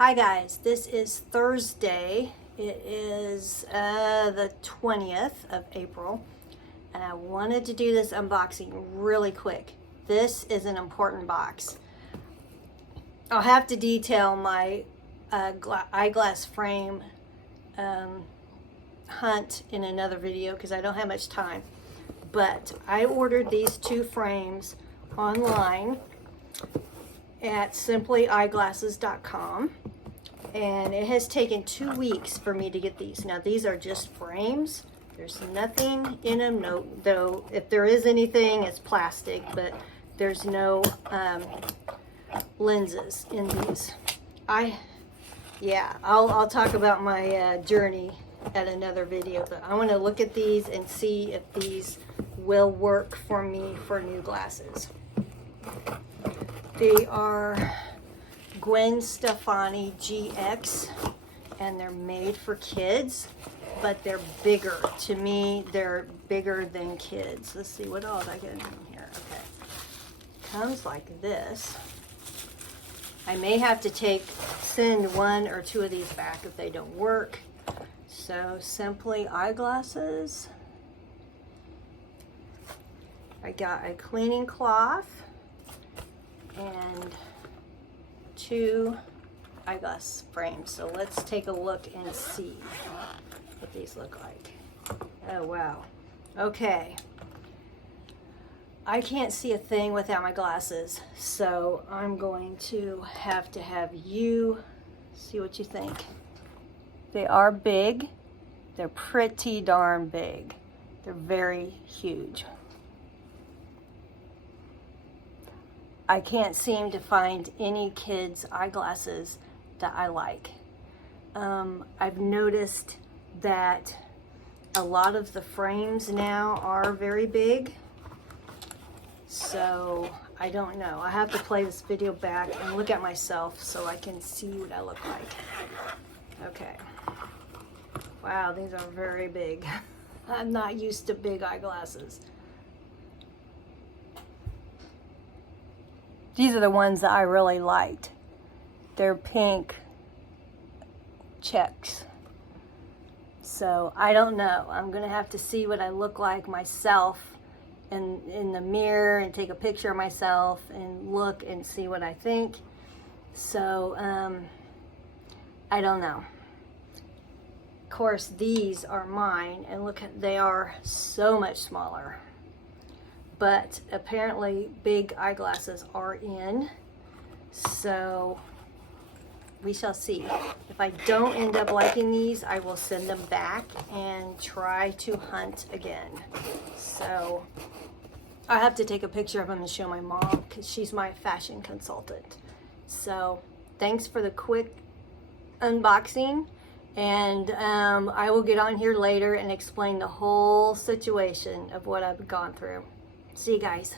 Hi guys, this is Thursday. It is the 20th of April, and I wanted to do this unboxing really quick. This is an important box. I'll have to detail my eyeglass frame hunt in another video because I don't have much time. But I ordered these two frames online at simplyeyeglasses.com, and it has taken 2 weeks for me to get these. Now these are just frames. There's nothing in them, though if there is anything, it's plastic, but there's no lenses in these. I'll talk about my journey at another video, but I want to look at these and see if these will work for me for new glasses. They are Gwen Stefani GX, and they're made for kids, but they're bigger. To me, they're bigger than kids. Let's see, what else I get in here. Okay, comes like this. I may have to send one or two of these back if they don't work. So Simply Eyeglasses. I got a cleaning cloth and two eyeglass frames. So let's take a look and see what these look like. Oh wow. Okay. I can't see a thing without my glasses, so I'm going to have you see what you think. They are big. They're pretty darn big. They're very huge. I can't seem to find any kids' eyeglasses that I like. I've noticed that a lot of the frames now are very big. So I don't know. I have to play this video back and look at myself so I can see what I look like. Okay. Wow, these are very big. I'm not used to big eyeglasses. These are the ones that I really liked. They're pink checks. So I don't know. I'm gonna have to see what I look like myself in the mirror and take a picture of myself and look and see what I think. So I don't know. Of course, these are mine, and look, they are so much smaller. But apparently big eyeglasses are in, so we shall see. If I don't end up liking these, I will send them back and try to hunt again. So I have to take a picture of them and show my mom because she's my fashion consultant. So thanks for the quick unboxing, and I will get on here later and explain the whole situation of what I've gone through. See you guys.